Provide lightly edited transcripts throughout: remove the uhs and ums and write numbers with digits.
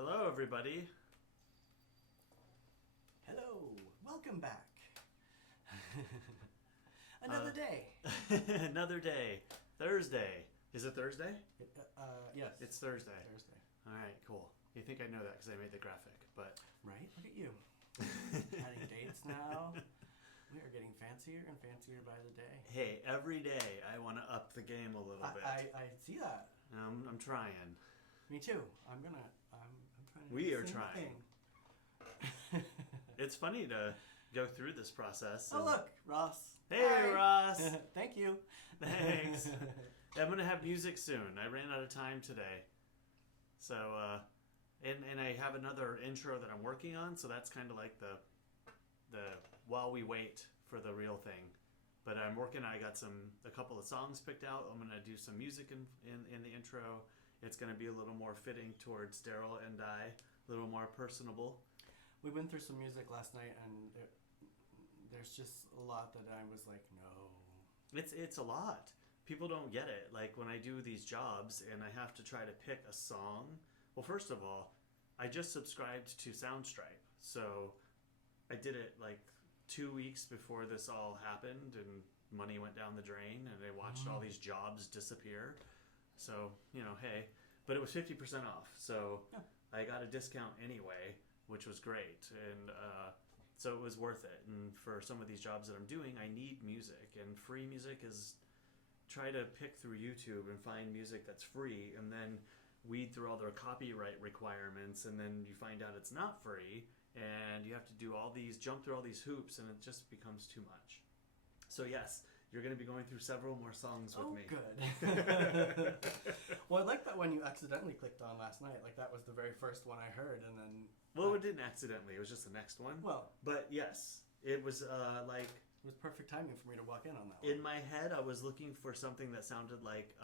Hello, everybody. Hello, welcome back. Another day. Another day. Thursday. Is it Thursday? Yes. It's Thursday. Thursday. All right, cool. You think I know that because I made the graphic, but... Right? Look at you. Adding dates now. We are getting fancier and fancier by the day. Hey, every day I want to up the game a little bit. I see that. I'm trying. Me too. I'm trying to We do are the same trying. thing. It's funny to go through this process. Oh, look, Ross. Hey, Hi. Ross. Thank you. Thanks. I'm going to have music soon. I ran out of time today. So, and I have another intro that I'm working on, so that's kind of like the while we wait for the real thing. But I'm working, I got a couple of songs picked out. I'm going to do some music in the intro. It's going to be a little more fitting towards Daryl and I, a little more personable. We went through some music last night, and there's just a lot that I was like, no. It's a lot. People don't get it. Like when I do these jobs and I have to try to pick a song. Well, first of all, I just subscribed to Soundstripe. So I did it like 2 weeks before this all happened and money went down the drain and I watched all these jobs disappear. So, hey. But it was 50% off. So Yeah. I got a discount anyway, which was great. And so it was worth it. And for some of these jobs that I'm doing, I need music. And free music is... Try to pick through YouTube and find music that's free and then weed through all their copyright requirements and then you find out it's not free and you have to jump through all these hoops and it just becomes too much. So yes, you're going to be going through several more songs with me. Oh, good. Well, I like that one you accidentally clicked on last night. Like that was the very first one I heard and then... Well, it didn't accidentally. It was just the next one. Well... But yes, it was like... It was perfect timing for me to walk in on that one. In my head, I was looking for something that sounded like...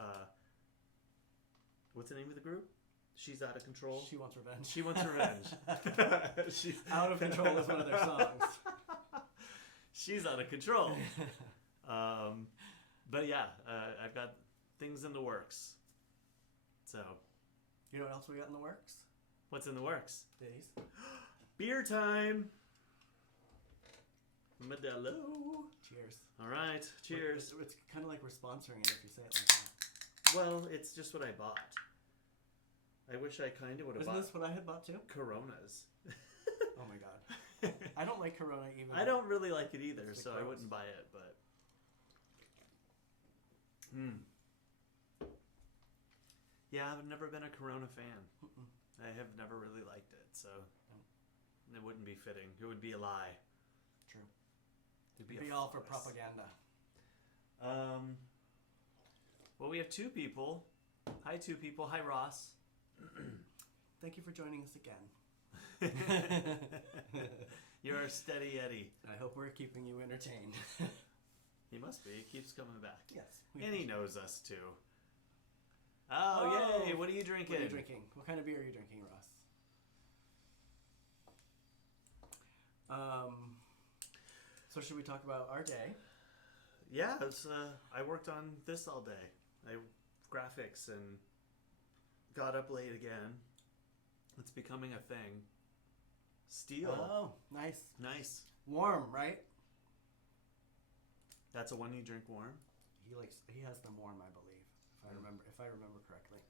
what's the name of the group? She's Out of Control. She Wants Revenge. She Wants Revenge. She's Out of Control is one of their songs. She's out of control. But yeah, I've got things in the works. So. You know what else we got in the works? What's in the works? Days. Beer time. Modelo. Cheers. All right. Cheers. It's kind of like we're sponsoring it if you say it like that. Well, it's just what I bought. I wish I kind of would have bought. Isn't this what I had bought too? Coronas. Oh my god. I don't like Corona even. I don't really like it either, It's so gross. I wouldn't buy it, but... Yeah, I've never been a Corona fan. Mm-mm. I have never really liked it, so it wouldn't be fitting. It would be a lie. True. It'd Be all for propaganda. Well, we have two people. Hi, two people. Hi, Ross. Thank you for joining us again. You're a steady Eddie. I hope we're keeping you entertained. He must be. He keeps coming back. Yes. And he knows us, too. Oh, yay. What are you drinking? What are you drinking? What kind of beer are you drinking, Ross? So should we talk about our day? Yeah, I worked on this all day. Graphics and got up late again. It's becoming a thing. Steel. Oh, nice. Nice. Warm, right? That's a one you drink warm? He has them warm, I believe, if I remember correctly.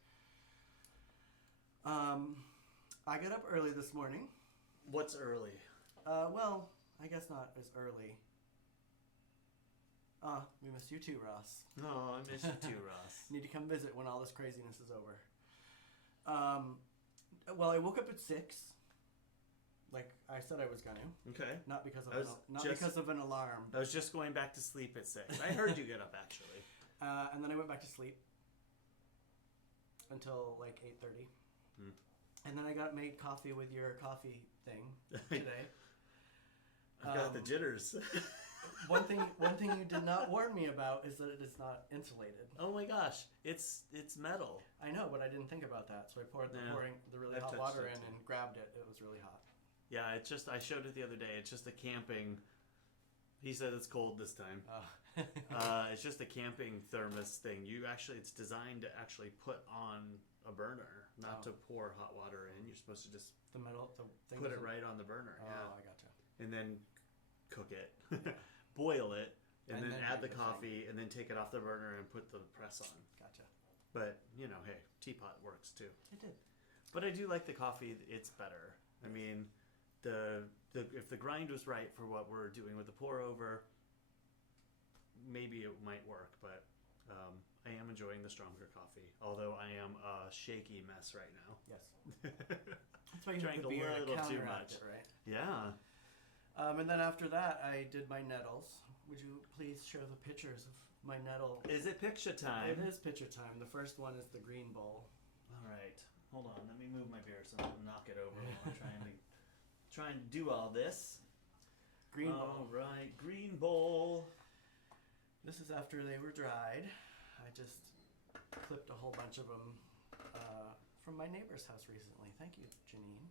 I got up early this morning. What's early? Well, I guess not as early. We missed you too, Ross. No, I miss you too, Ross. Need to come visit when all this craziness is over. Well, I woke up at 6, like I said I was going to. Okay. Not because of because of an alarm. I was just going back to sleep at 6. I heard you get up, actually. And then I went back to sleep until like 8:30. And then I made coffee with your coffee thing today. I've got the jitters. One thing you did not warn me about is that it is not insulated. Oh my gosh, it's metal. I know, but I didn't think about that. So I poured the really hot water in and grabbed it. It was really hot. Yeah, I showed it the other day. It's just a camping. He said it's cold this time. It's just a camping thermos thing. It's designed to actually put on a burner, not to pour hot water in. You're supposed to just The thing put it right on the burner. Oh, Yeah. I gotcha. And then cook it, boil it, and then add the do the coffee, and then take it off the burner and put the press on. Gotcha. But, hey, teapot works too. It did. But I do like the coffee. It's better. I mean, if the grind was right for what we're doing with the pour over, maybe it might work. But I am enjoying the stronger coffee. Although I am a shaky mess right now. Yes. That's why you drank the beer a little too counteract much. it, right? Yeah. And then after that, I did my nettles. Would you please show the pictures of my nettle? Is it picture time? It is picture time. The first one is the green bowl. All right. Hold on. Let me move my beer so I don't knock it over while I'm trying to do all this. Green bowl. All right. Green bowl. This is after they were dried. I just clipped a whole bunch of them from my neighbor's house recently. Thank you, Janine.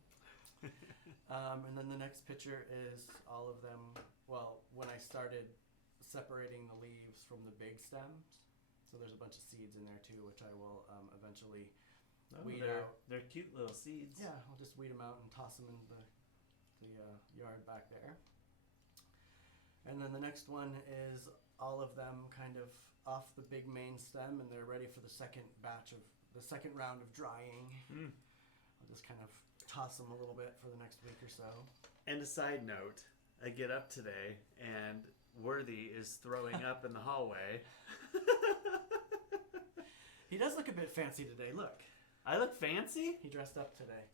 And then the next picture is all of them. Well, when I started separating the leaves from the big stems, so there's a bunch of seeds in there too, which I will eventually weed out. They're cute little seeds. Yeah, I'll just weed them out and toss them in the yard back there. And then the next one is all of them kind of off the big main stem, and they're ready for the second round of drying. I'll just kind of toss them a little bit for the next week or so. And a side note, I get up today and Worthy is throwing up in the hallway. He does look a bit fancy today. Look. I look fancy? He dressed up today.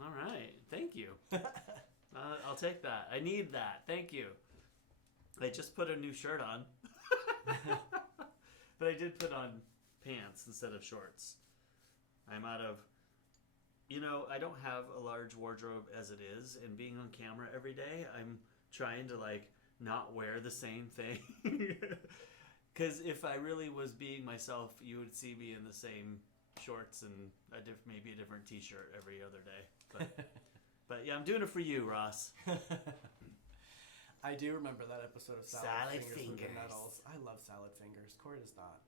All right. Thank you. I'll take that. I need that. Thank you. I just put a new shirt on. But I did put on pants instead of shorts. I'm out of... I don't have a large wardrobe as it is, and being on camera every day, I'm trying to, not wear the same thing. Because if I really was being myself, you would see me in the same shorts and maybe a different t-shirt every other day. But yeah, I'm doing it for you, Ross. I do remember that episode of Salad Fingers with the Fingers. Nettles. I love salad fingers. Corey does not.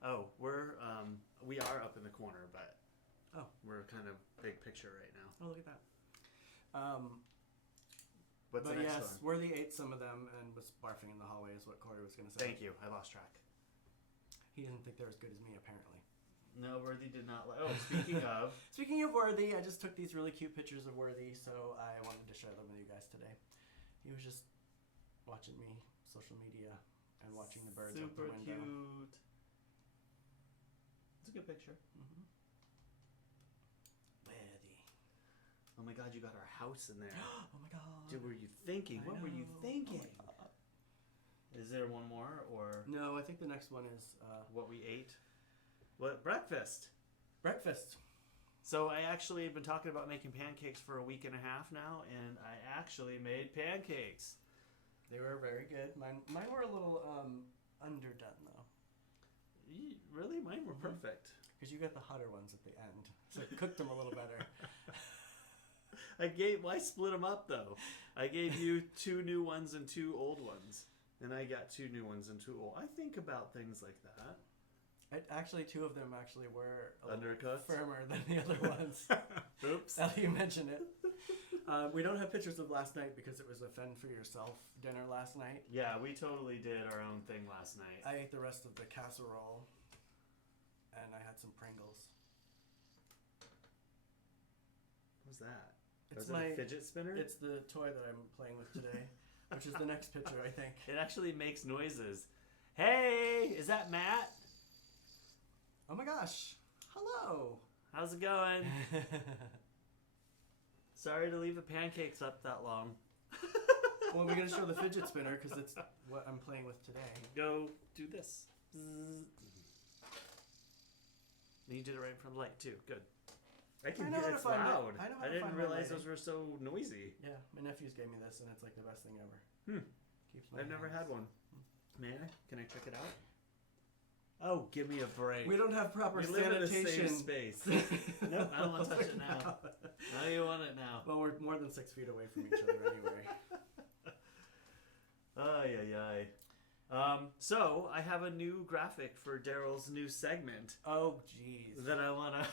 Oh, we are up in the corner, but we're kind of big picture right now. Oh, look at that. What's the next one? Worthy ate some of them and was barfing in the hallway is what Corey was going to say. Thank you. I lost track. He didn't think they're as good as me, apparently. No, Worthy did not like... Oh, speaking of... Speaking of Worthy, I just took these really cute pictures of Worthy, so I wanted to share them with you guys today. He was just watching me, social media, and watching the birds out the window. Super cute. It's a good picture. Mm-hmm. Worthy. Oh my god, you got our house in there. Oh my god. Dude, were you thinking? What were you thinking? Oh my god. Is there one more, or... No, I think the next one is... what we ate? What? Breakfast. Breakfast. So I actually have been talking about making pancakes for a week and a half now, and I actually made pancakes. They were very good. Mine were a little underdone, though. Really? Mine were perfect. Because you got the hotter ones at the end. So it cooked them a little better. I split them up, though. I gave you 2 new ones and 2 old ones. And I got 2 new ones and 2 old. I think about things like that. Actually, 2 of them actually were a little Undercuts? firmer than the other ones. Oops. Now that you mention it. We don't have pictures of last night because it was a fend for yourself dinner last night. Yeah, we totally did our own thing last night. I ate the rest of the casserole, and I had some Pringles. What was that? It's was it a fidget spinner? It's the toy that I'm playing with today, which is the next picture, I think. It actually makes noises. Hey, is that Matt? Oh my gosh. Hello. How's it going? Sorry to leave the pancakes up that long. Well, we're going to show the fidget spinner because it's what I'm playing with today. Go do this. And you did it right in front of the light, too. Good. I can hear it's loud. I didn't realize those were so noisy. Yeah, my nephews gave me this, and it's like the best thing ever. Keeps my I've never hands. had one. May I? Can I check it out? Oh, give me a break. We don't have proper we sanitation. live in a safe space. Nope, I don't want to touch it now. Now you want it now. Well, we're more than 6 feet away from each other anyway. Ay, ay, ay. So I have a new graphic for Daryl's new segment Oh, jeez. that I want to.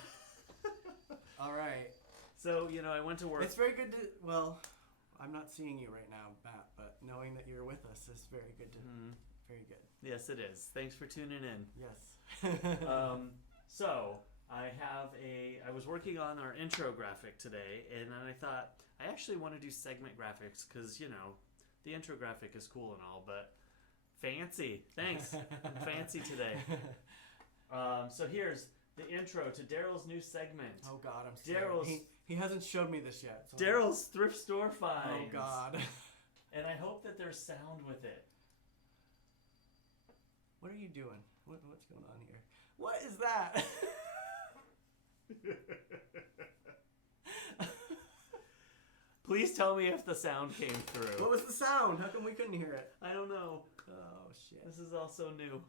All right. So, I went to work. It's very good to. Well, I'm not seeing you right now, Matt, but knowing that you're with us is very good to. Very good. Yes, it is. Thanks for tuning in. Yes. So I was working on our intro graphic today, and then I thought I actually want to do segment graphics because the intro graphic is cool and all, but fancy. Thanks. I'm fancy today. So here's the intro to Daryl's new segment. Oh God, I'm scared. He hasn't showed me this yet. So Daryl's thrift store finds. Oh God. And I hope that there's sound with it. What are you doing? What's going on here? What is that? Please tell me if the sound came through. What was the sound? How come we couldn't hear it? I don't know. Oh shit. This is all so new.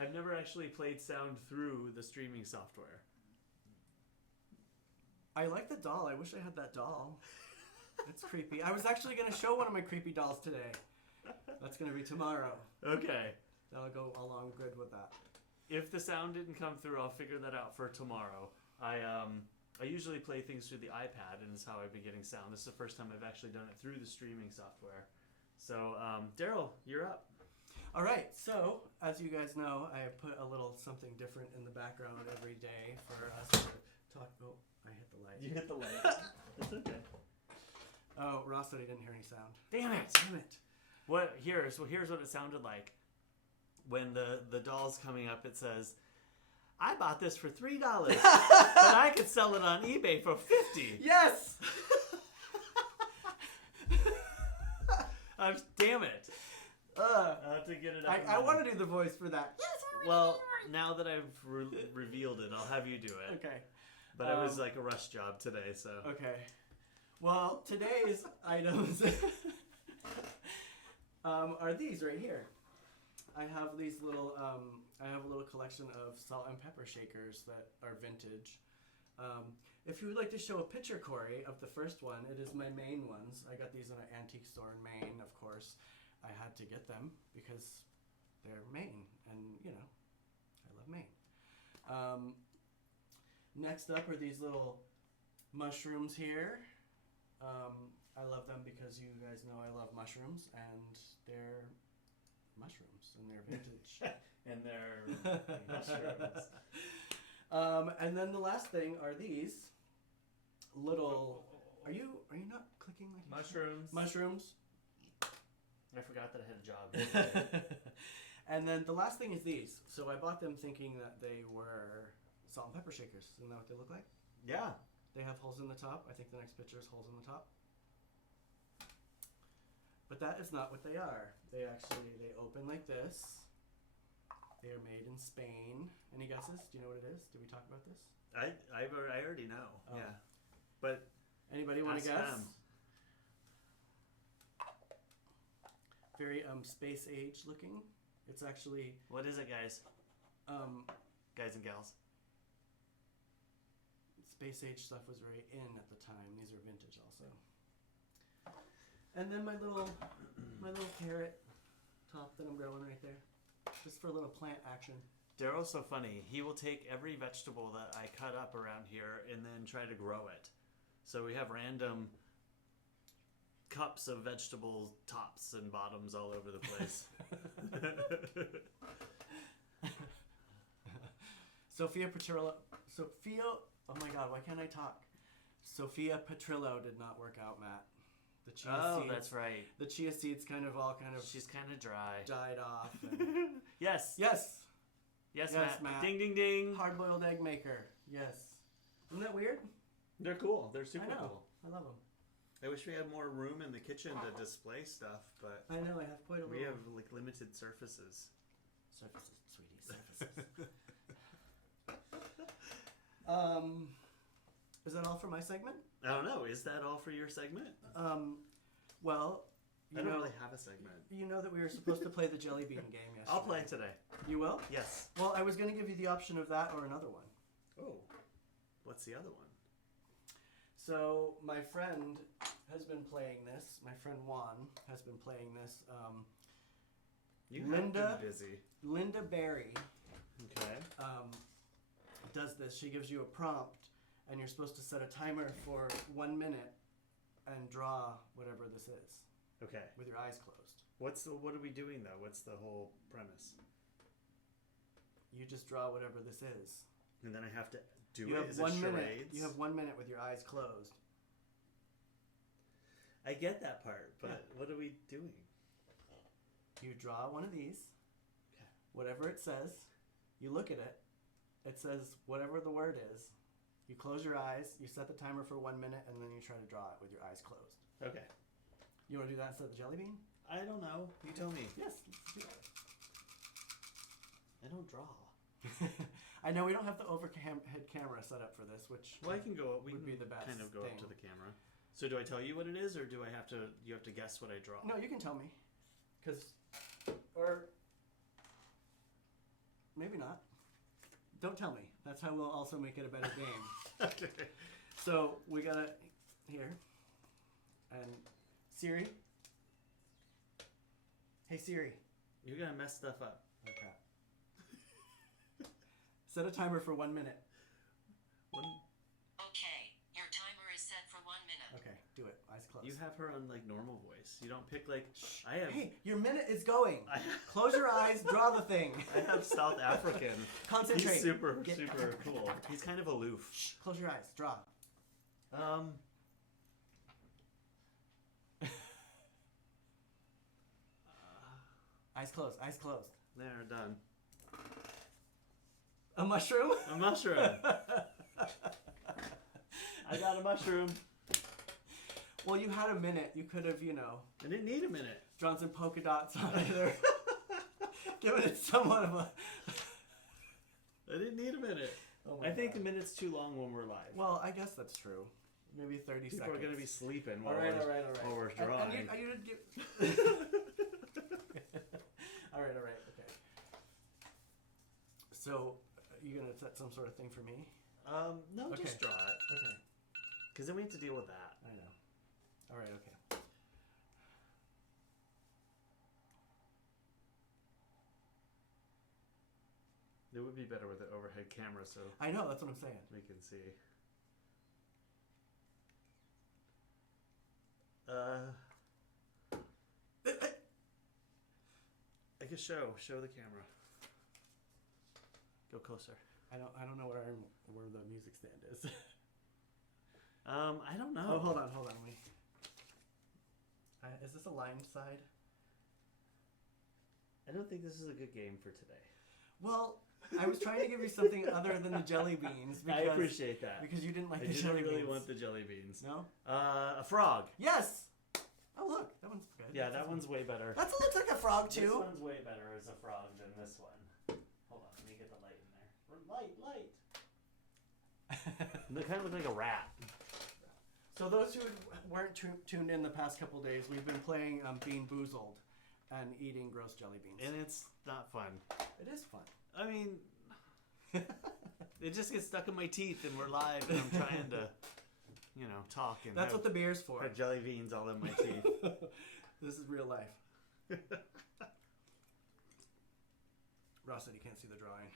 I've never actually played sound through the streaming software. I like the doll. I wish I had that doll. It's creepy. I was actually going to show one of my creepy dolls today. That's going to be tomorrow. Okay. That'll go along good with that. If the sound didn't come through, I'll figure that out for tomorrow. I usually play things through the iPad, and is how I've been getting sound. This is the first time I've actually done it through the streaming software. So, Daryl, you're up. All right. So, as you guys know, I put a little something different in the background every day for us to talk. Oh, I hit the light. You hit the light. That's okay. Oh, Ross said he didn't hear any sound. Damn it! Damn it. Here's what it sounded like. When the doll's coming up, it says, I bought this for $3, but I could sell it on eBay for $50. Yes! Damn it. I'll have to get it out. I want to do the voice for that. Well, now that I've revealed it, I'll have you do it. Okay. But it was like a rush job today, so. Okay. Well, today's items are these right here. I have these little, I have a little collection of salt and pepper shakers that are vintage. If you would like to show a picture, Corey, of the first one, it is my Maine ones. I got these in an antique store in Maine, of course. I had to get them because they're Maine, and, I love Maine. Next up are these little mushrooms here. I love them because you guys know I love mushrooms, and they're mushrooms, and they're vintage. And they're mushrooms. And then the last thing are these little. Are you not clicking like mushrooms? Mushrooms. I forgot that I had a job. And then the last thing is these. So I bought them thinking that they were salt and pepper shakers. Isn't that what they look like? Yeah. They have holes in the top. I think the next picture is holes in the top. But that is not what they are. They open like this. They are made in Spain. Any guesses? Do you know what it is? Did we talk about this? I already know. Oh. Yeah. But anybody want to guess? Them. Very space age looking. It's actually. What is it, guys? Guys and gals. Space age stuff was very in at the time. These are vintage also. And then my little carrot top that I'm growing right there. Just for a little plant action. Daryl's so funny. He will take every vegetable that I cut up around here and then try to grow it. So we have random cups of vegetable tops and bottoms all over the place. Sophia, oh my God, why can't I talk? Sophia Petrillo did not work out, Matt. The chia seeds, that's right. The chia seeds she's kind of dry. Died off. And Yes, Matt. Ding, ding, ding. Hard-boiled egg maker. Yes. Isn't that weird? They're cool. They're super cool. I love them. I wish we had more room in the kitchen to display stuff, but I know I have quite a little. We have like limited surfaces. Surfaces, sweetie, surfaces. Is that all for my segment? I don't know. Is that all for your segment? Well, I don't really have a segment. You know that we were supposed to play the jelly bean game yesterday. I'll play today. You will? Yes. Well, I was going to give you the option of that or another one. Oh. What's the other one? So, my friend has been playing this. My friend Juan has been playing this. You Linda have been busy. Linda Berry Okay. does this. She gives you a prompt, and you're supposed to set a timer for 1 minute and draw whatever this is Okay. with your eyes closed. What are we doing though? What's the whole premise? You just draw whatever this is. And then I have to do You it. have Is 1 it minute. charades? You have 1 minute with your eyes closed. I get that part, but Yeah. what are we doing? You draw one of these. Okay. Whatever it says, you look at it. It says whatever the word is. You close your eyes. You set the timer for 1 minute, and then you try to draw it with your eyes closed. Okay. You want to do that instead of the jelly bean? I don't know. You tell me. Yes. Let's do that. I don't draw. I know we don't have the overhead camera set up for this, which Well, I can go. We would can be the best kind of go up thing. to the camera. So do I tell you what it is, or do I have to? You have to guess what I draw. No, you can tell me, or maybe not. Don't tell me. That's how we'll also make it a better game. Okay. So we gotta here, and Siri. Hey Siri. You're gonna mess stuff up. Okay. Set a timer for 1 minute. Okay, your timer is set for 1 minute. Okay, do it. Eyes closed. You have her on like normal voice. You don't pick like I have. Hey, your minute is going. I, Close your eyes. Draw the thing. I have South African. Concentrate. He's super Get- cool. He's kind of aloof. Shh, close your eyes. Draw. Eyes closed. Eyes closed. There, done. A mushroom? A mushroom. I got a mushroom. Well, you had a minute. You could have, I didn't need a minute. drawn some polka dots on it or given it somewhat of a... I didn't need a minute. Oh my I think God. a minute's too long when we're live. Well, I guess that's true. Maybe 30 People seconds. are going to be sleeping All while, right. while we're And drawing. you didn't give... all right. Okay. So, you going to set some sort of thing for me? No, Okay. just draw it. Okay. Because then we have to deal with that. I know. All right, okay. It would be better with an overhead camera so I know, that's what I'm saying. we can see. I guess show the camera. Go closer. I don't know where the music stand is. I don't know. Oh, hold on. Wait. Is this a line side? I don't think this is a good game for today. Well, I was trying to give you something other than the jelly beans. Because, I appreciate that. Because you didn't like I the didn't jelly really beans. want the jelly beans. No? A frog. Yes! Oh, look. That one's good. Yeah, that one's way better. That looks like a frog, This too. one's way better as a frog than this one. Hold on, let me get the light in there. Light. They kind of look like a rat. So those who weren't tuned in the past couple days, we've been playing Bean Boozled and eating gross jelly beans. And it's not fun. It is fun. I mean, it just gets stuck in my teeth and we're live and I'm trying to, talk and That's what the beer's for. have jelly beans all in my teeth. This is real life. Ross said he can't see the drawing.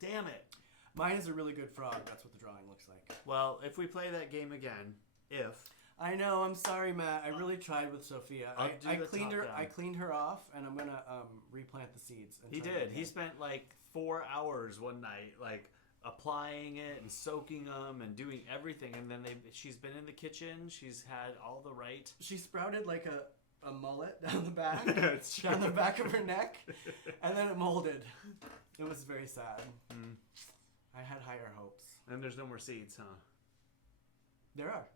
Damn it. Mine is a really good frog. That's what the drawing looks like. Well, if we play that game again, I know. I'm sorry, Matt. I really tried with Sophia. I'll do I the cleaned her. top down. I cleaned her off, and I'm gonna replant the seeds. And he try it did. He again. spent like 4 hours one night, like applying it and soaking them and doing everything. And then she's been in the kitchen. She's had all the right. She sprouted like a mullet down the back, It's down the true. back of her neck, and then it molded. It was very sad. Mm. I had higher hopes. And there's no more seeds, huh? There are.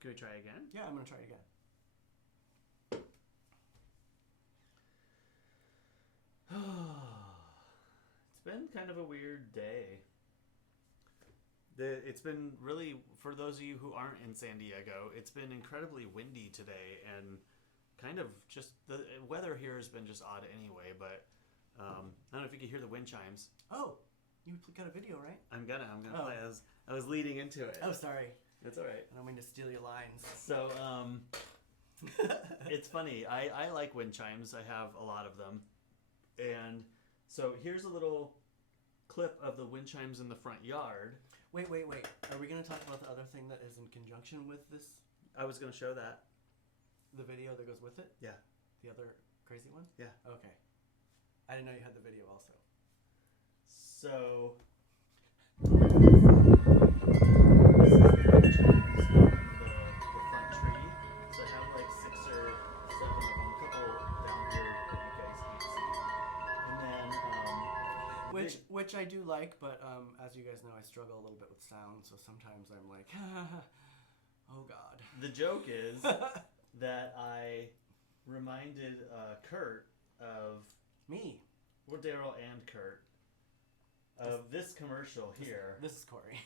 Can we try again? Yeah, I'm gonna try it again. It's been kind of a weird day. It's been really, for those of you who aren't in San Diego, it's been incredibly windy today and kind of just, the weather here has been just odd anyway, but I don't know if you can hear the wind chimes. Oh, you got a video, right? I'm gonna Oh. play. I was leading into it. Oh, sorry. That's all right. I don't mean to steal your lines. So, it's funny. I like wind chimes. I have a lot of them. And so here's a little clip of the wind chimes in the front yard. Wait. Are we going to talk about the other thing that is in conjunction with this? I was going to show that. The video that goes with it? Yeah. The other crazy one? Yeah. Okay. I didn't know you had the video also. So, this is the wind chimes on the front tree. So I have like 6 or 7 of them, a couple down here that you guys can't see. And then, Which I do like, but as you guys know, I struggle a little bit with sound, so sometimes I'm like, oh God. the joke is that I reminded Kurt of, Me. or Daryl and Kurt, of this commercial here. This is Corey.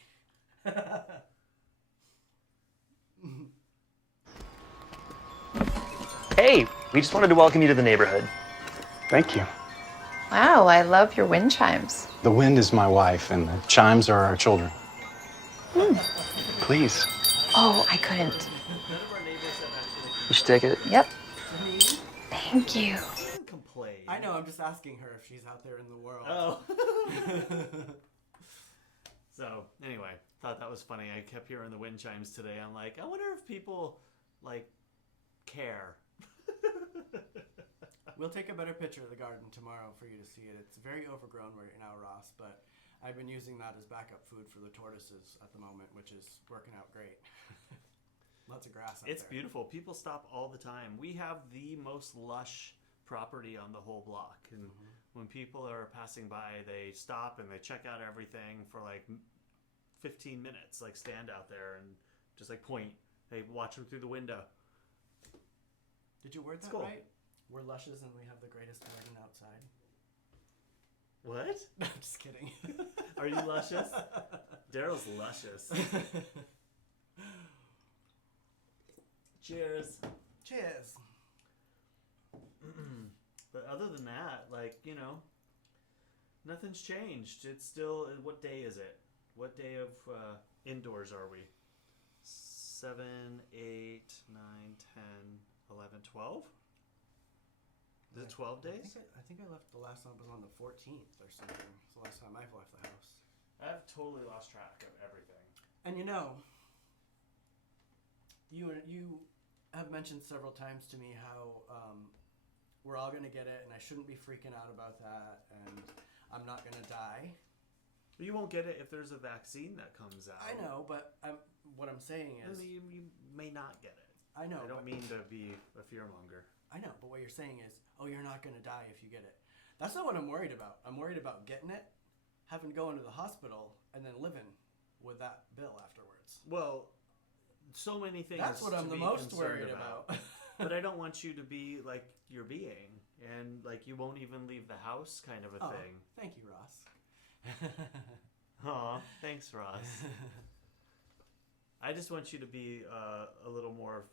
Hey, we just wanted to welcome you to the neighborhood. Thank you. Wow, I love your wind chimes. The wind is my wife, and the chimes are our children. Please. Oh, I couldn't. None of our neighbors have actually You should take it. Yep. Me? Thank you. complained. I know, I'm just asking her if she's out there in the world. Oh. So, anyway, thought that was funny. I kept hearing the wind chimes today. I'm like, I wonder if people, like, care. We'll take a better picture of the garden tomorrow for you to see it. It's very overgrown right now, Ross, but I've been using that as backup food for the tortoises at the moment, which is working out great. Lots of grass out It's there. beautiful. People stop all the time. We have the most lush property on the whole block. And when people are passing by, they stop and they check out everything for like 15 minutes. Like stand out there and just like point. Hey, watch them through the window. Did you word It's that cool. right? We're lushes and we have the greatest garden outside. What? No, I'm just kidding. Are you luscious? Daryl's luscious. Cheers. Cheers. But other than that, like, you know, nothing's changed. It's still, what day is it? What day of indoors are we? 7, 8, 9, 10, 11, 12? Is it 12 days? I think I left the last time was on the 14th or something. It's the last time I've left the house. I've totally lost track of everything. And you know, you have mentioned several times to me how we're all going to get it and I shouldn't be freaking out about that and I'm not going to die. You won't get it if there's a vaccine that comes out. I know, but what I'm saying is... You may not get it. I know. I don't mean to be a fearmonger. I know, but what you're saying is, oh, you're not going to die if you get it. That's not what I'm worried about. I'm worried about getting it, having to go into the hospital, and then living with that bill afterwards. Well, so many things. That's what I'm to the be most concerned worried about. But I don't want you to be like your being, and like you won't even leave the house, kind of a thing. Thank you, Ross. Aw, thanks, Ross. I just want you to be a little more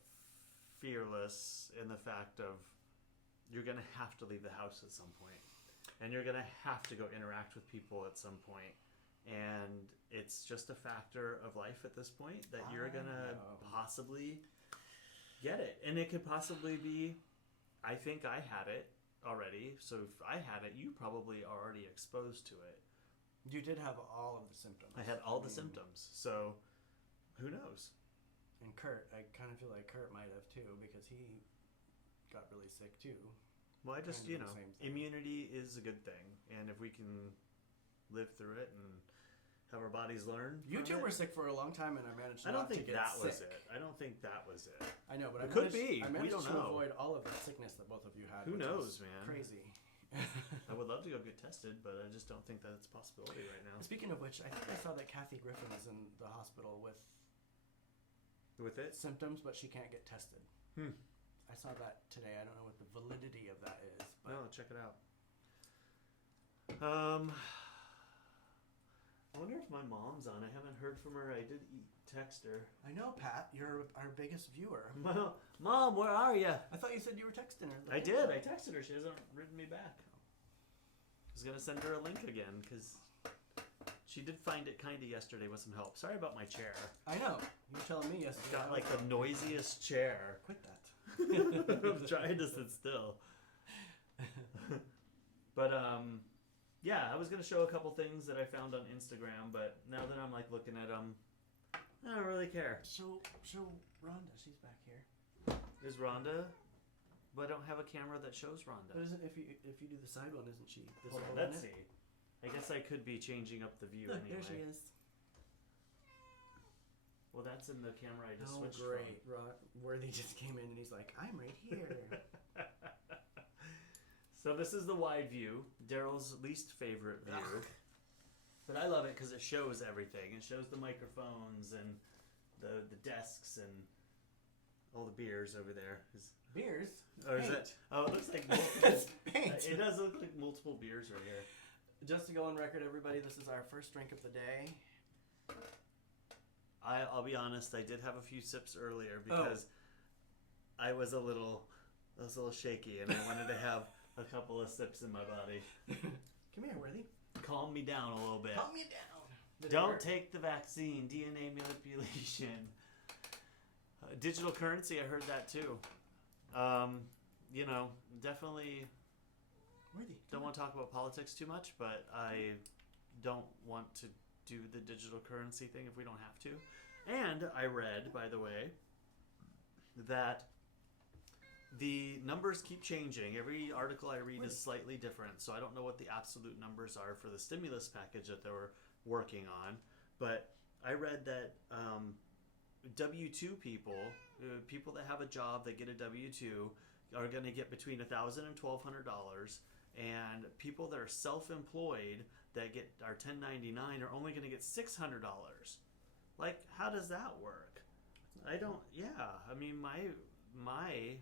fearless in the fact of you're going to have to leave the house at some point, and you're going to have to go interact with people at some point, and it's just a factor of life at this point that you're going to possibly get it. And it could possibly be, I think I had it already, so if I had it, you probably are already exposed to it. You did have all of the symptoms. I had all the symptoms, so who knows? And Kurt, I kind of feel like Kurt might have too, because he got really sick too. Well, I just, Kind of you know, the same thing. immunity is a good thing, and if we can live through it and have our bodies learn. You from two it- were sick for a long time, and I managed I don't not to think get that sick. was it. I don't think that was it. I know, but It I could managed, be. I We managed don't to know. avoid all of that sickness that both of you had. Who which knows, was man? Crazy. I would love to go get tested, but I just don't think that's a possibility right now. Speaking of which, I think I saw that Kathy Griffin is in the hospital with With it? symptoms, but she can't get tested. I saw that today. I don't know what the validity of that is, but No, check it out. I wonder if my mom's on. I haven't heard from her. I did text her. I know, Pat, you're our biggest viewer. Mom, where are you? I thought you said you were texting her. I did. I texted her. She hasn't written me back. I was gonna send her a link again because She did find it kind of yesterday with some help. Sorry about my chair. I know. You were telling me yesterday. Got like the noisiest chair. Quit that. I'm trying to sit still. But yeah, I was gonna show a couple things that I found on Instagram, but now that I'm like looking at them, I don't really care. Show Rhonda. She's back here. Is Rhonda? But I don't have a camera that shows Rhonda. But isn't if you do the side one, isn't she? Hold on, let's see. I guess I could be changing up the view Look, anyway. there she is. Well, that's in the camera I just Oh, switched great. Worthy just came in and he's like, I'm right here. So this is the wide view, Daryl's least favorite view. But I love it because it shows everything. It shows the microphones and the desks and all the beers over there. Beers? Or is Paint. it? Oh, it looks like multiple. It's paint. It does look like multiple beers right here. Just to go on record, everybody, this is our first drink of the day. I'll be honest. I did have a few sips earlier because I was a little shaky and I wanted to have a couple of sips in my body. Come here, Worthy. Calm me down a little bit. Calm me down. Did it Don't hurt? take the vaccine. DNA manipulation. Digital currency. I heard that too. You know, definitely Worthy. don't want to talk about politics too much, but I don't want to do the digital currency thing if we don't have to. And I read, by the way, that the numbers keep changing. Every article I read is slightly different, so I don't know what the absolute numbers are for the stimulus package that they were working on. But I read that W-2 people, people that have a job that get a W-2, are going to get between $1,000 and $1,200, and people that are self-employed that are 1099 are only going to get $600. Like, how does that work? I don't. Yeah, I mean, my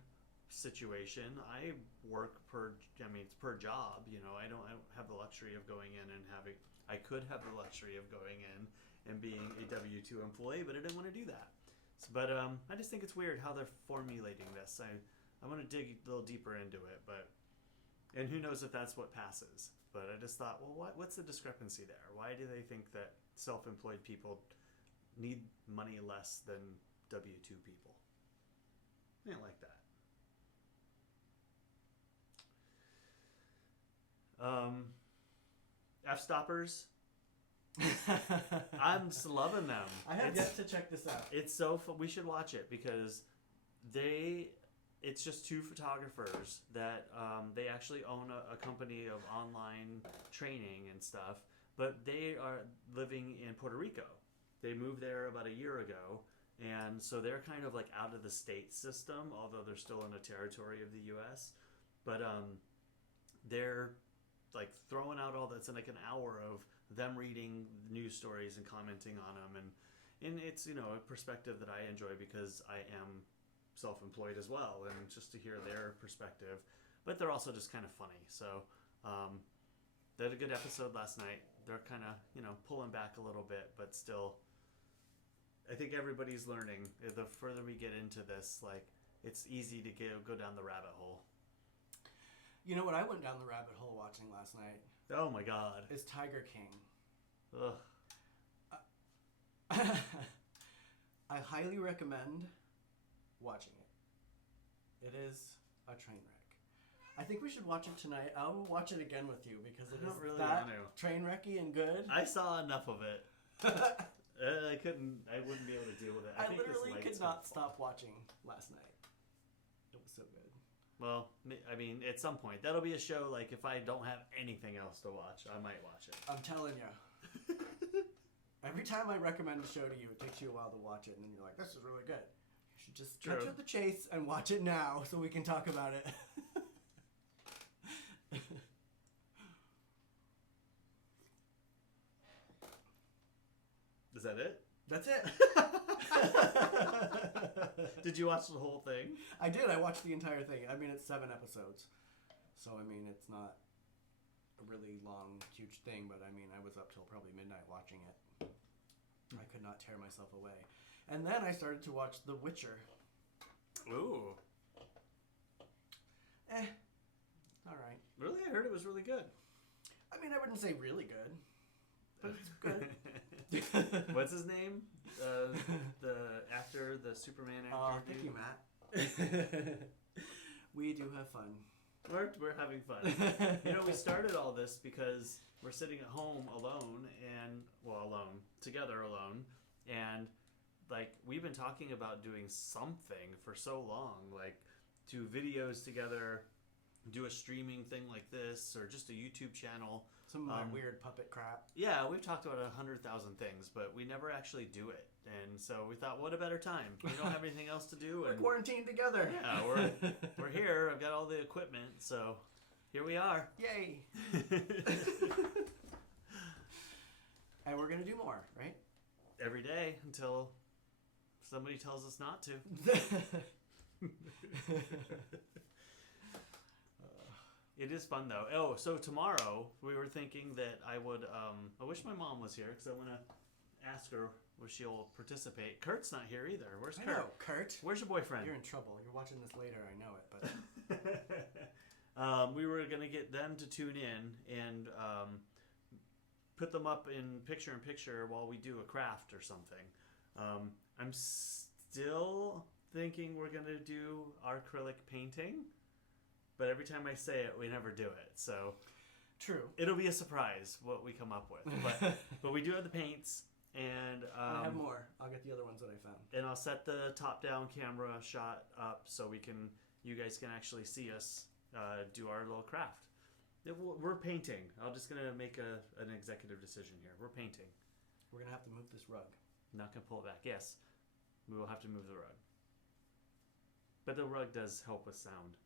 situation, I work it's per job. You know, I don't have the luxury of going in and having. I could have the luxury of going in and being a W-2 employee, but I didn't want to do that. But I just think it's weird how they're formulating this. I want to dig a little deeper into it, and who knows if that's what passes. But I just thought, well, what's the discrepancy there? Why do they think that self-employed people need money less than W-2 people? I didn't like that. F-stoppers. I'm just loving them. I have yet to check this out. It's so fun. We should watch it because it's just two photographers that they actually own a company of online training and stuff, but they are living in Puerto Rico. They moved there about a year ago, and so they're kind of like out of the state system, although they're still in a territory of the U.S. But they're like throwing out all that's in like an hour of them reading news stories and commenting on them, and it's, you know, a perspective that I enjoy because I am self-employed as well, and just to hear their perspective. But they're also just kind of funny. So they had a good episode last night. They're kind of, you know, pulling back a little bit, but still, I think everybody's learning. The further we get into this, like, it's easy to go down the rabbit hole. You know what I went down the rabbit hole watching last night? Oh my God. Is Tiger King. Ugh. I highly recommend watching it. It is a train wreck. I think we should watch it tonight. I will watch it again with you because it I is don't really that want to. train wrecky and good. I saw enough of it. I wouldn't be able to deal with it. I think this literally light's could gonna not stop watching last night. It was so good. Well, I mean, at some point, that'll be a show, like, if I don't have anything else to watch, I might watch it. I'm telling you. Every time I recommend a show to you, it takes you a while to watch it, and then you're like, this is really good. You should just cut True. to the chase and watch it now so we can talk about it. Is that it? That's it. Did you watch the whole thing? I did. I watched the entire thing. I mean, it's 7 episodes. So, I mean, it's not a really long, huge thing, but I mean, I was up till probably midnight watching it. I could not tear myself away. And then I started to watch The Witcher. Ooh. All right. Really? I heard it was really good. I mean, I wouldn't say really good. but it's good. What's his name? The actor, the Superman actor. Thank dude? you, Matt. We do have fun. We're having fun. You know, we started all this because we're sitting at home alone together alone, and like we've been talking about doing something for so long, like do videos together, do a streaming thing like this, or just a YouTube channel. Some of my weird puppet crap. Yeah, we've talked about 100,000 things, but we never actually do it. And so we thought, what a better time? We don't have anything else to do. We're And quarantined together. yeah, we're here. I've got all the equipment, so here we are. Yay! And we're gonna do more, right? Every day until somebody tells us not to. It is fun though. Oh, so tomorrow we were thinking that I would. I wish my mom was here because I want to ask her if she'll participate. Kurt's not here either. Where's I Kurt? know, Kurt. Where's your boyfriend? You're in trouble. You're watching this later. I know it, but We were gonna get them to tune in and put them up in picture while we do a craft or something. I'm still thinking we're gonna do acrylic painting, but every time I say it, we never do it. So true. it'll be a surprise what we come up with. But we do have the paints, and I have more. I'll get the other ones that I found. and I'll set the top-down camera shot up so you guys can actually see us do our little craft. We're painting. I'm just gonna make an executive decision here. We're painting. We're gonna have to move this rug. I'm not gonna pull it back. Yes, we will have to move the rug. But the rug does help with sound.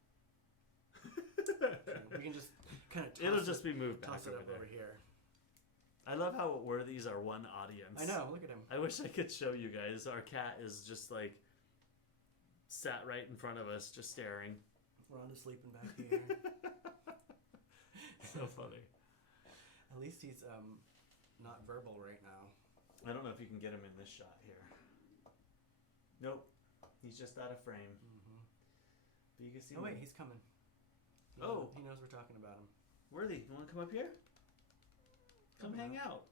We can just kind of. It'll just be moved back Toss it over up there. over here. I love how Worthies are one audience. I know. Look at him. I wish I could show you guys. Our cat is just like sat right in front of us, just staring. Rhonda's sleeping back here. So funny. At least he's not verbal right now. I don't know if you can get him in this shot here. Nope. He's just out of frame. Mm-hmm. But you can see Oh wait, him. he's coming. Oh. He knows we're talking about him. Worthy, you want to come up here? Come Probably hang not. out.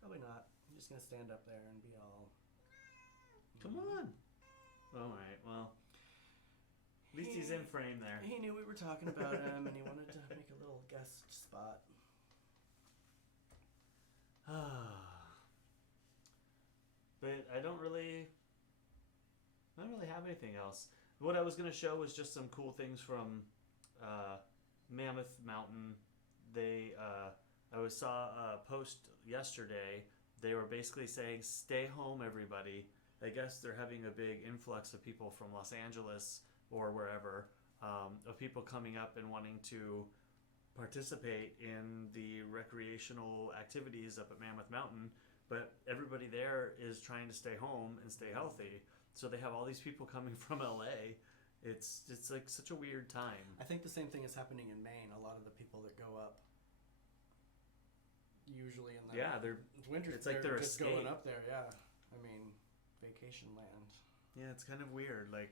Probably not. I'm just gonna stand up there and be all. Come on. All right. Well, at least he's in frame there. He knew we were talking about him, and he wanted to make a little guest spot. But I don't really have anything else. What I was going to show was just some cool things from Mammoth Mountain. I saw a post yesterday. They were basically saying, "Stay home, everybody." I guess they're having a big influx of people from Los Angeles or wherever, of people coming up and wanting to participate in the recreational activities up at Mammoth Mountain. But everybody there is trying to stay home and stay healthy. So they have all these people coming from LA. It's like such a weird time. I think the same thing is happening in Maine. A lot of the people that go up, usually in the winter, it's like they're just escape. going up there. Yeah, I mean, vacation land. Yeah, it's kind of weird. Like,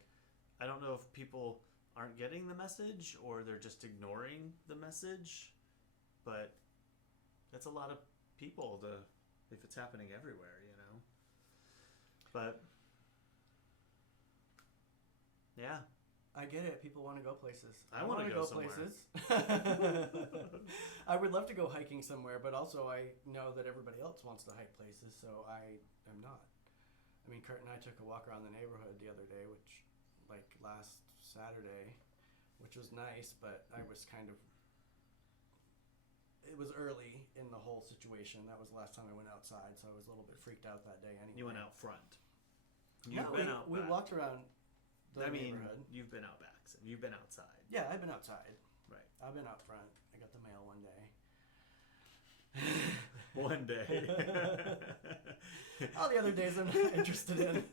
I don't know if people aren't getting the message or they're just ignoring the message, but that's a lot of people if it's happening everywhere, you know. But yeah, I get it. People want to go places. I wanna wanna go somewhere. places. I would love to go hiking somewhere, but also I know that everybody else wants to hike places, so I am not. I mean, Kurt and I took a walk around the neighborhood the other day, like last Saturday, which was nice, but I was it was early in the whole situation. That was the last time I went outside, so I was a little bit freaked out that day anyway. you went out front. No, You've been out we back. walked around the I mean, neighborhood. you've been out back. So you've been outside. Yeah, I've been outside. Right. I've been out front. I got the mail one day. One day. All the other days I'm not interested in.